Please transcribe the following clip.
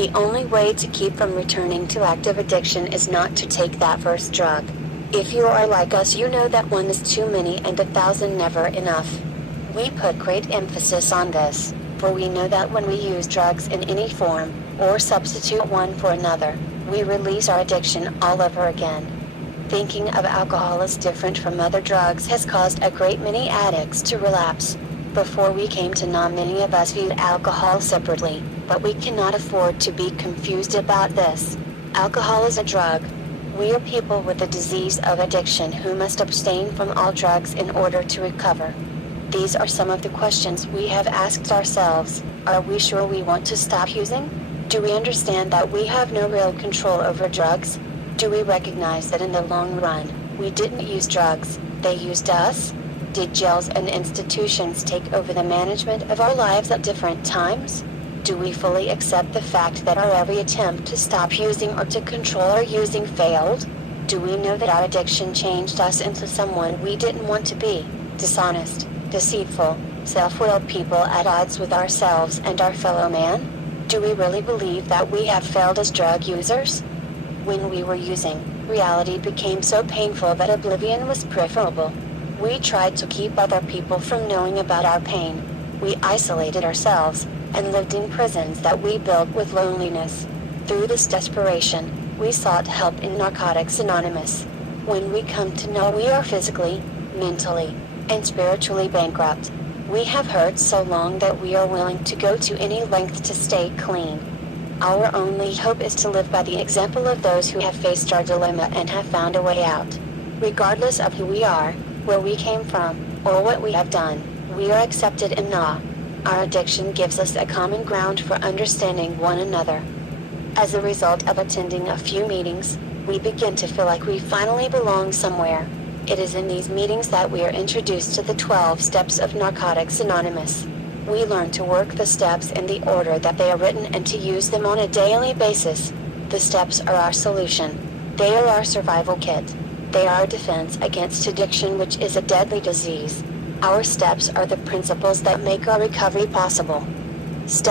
The only way to keep from returning to active addiction is not to take that first drug. If you are like us, you know that one is too many and 1,000 never enough. We put great emphasis on this, for we know that when we use drugs in any form, or substitute one for another, we release our addiction all over again. Thinking of alcohol as different from other drugs has caused a great many addicts to relapse. Before we came to know, many of us viewed alcohol separately, but we cannot afford to be confused about this. Alcohol is a drug. We are people with the disease of addiction who must abstain from all drugs in order to recover. These are some of the questions we have asked ourselves. Are we sure we want to stop using? Do we understand that we have no real control over drugs? Do we recognize that in the long run, we didn't use drugs, they used us? Did jails and institutions take over the management of our lives at different times? Do we fully accept the fact that our every attempt to stop using or to control our using failed? Do we know that our addiction changed us into someone we didn't want to be, dishonest, deceitful, self-willed people at odds with ourselves and our fellow man? Do we really believe that we have failed as drug users? When we were using, reality became so painful that oblivion was preferable. We tried to keep other people from knowing about our pain. We isolated ourselves, and lived in prisons that we built with loneliness. Through this desperation, we sought help in Narcotics Anonymous. When we come to know we are physically, mentally, and spiritually bankrupt, we have hurt so long that we are willing to go to any length to stay clean. Our only hope is to live by the example of those who have faced our dilemma and have found a way out. Regardless of who we are, where we came from, or what we have done, we are accepted in awe. Our addiction gives us a common ground for understanding one another. As a result of attending a few meetings, we begin to feel like we finally belong somewhere. It is in these meetings that we are introduced to the 12 steps of Narcotics Anonymous. We learn to work the steps in the order that they are written and to use them on a daily basis. The steps are our solution. They are our survival kit. They are our defense against addiction, which is a deadly disease. Our steps are the principles that make our recovery possible. Step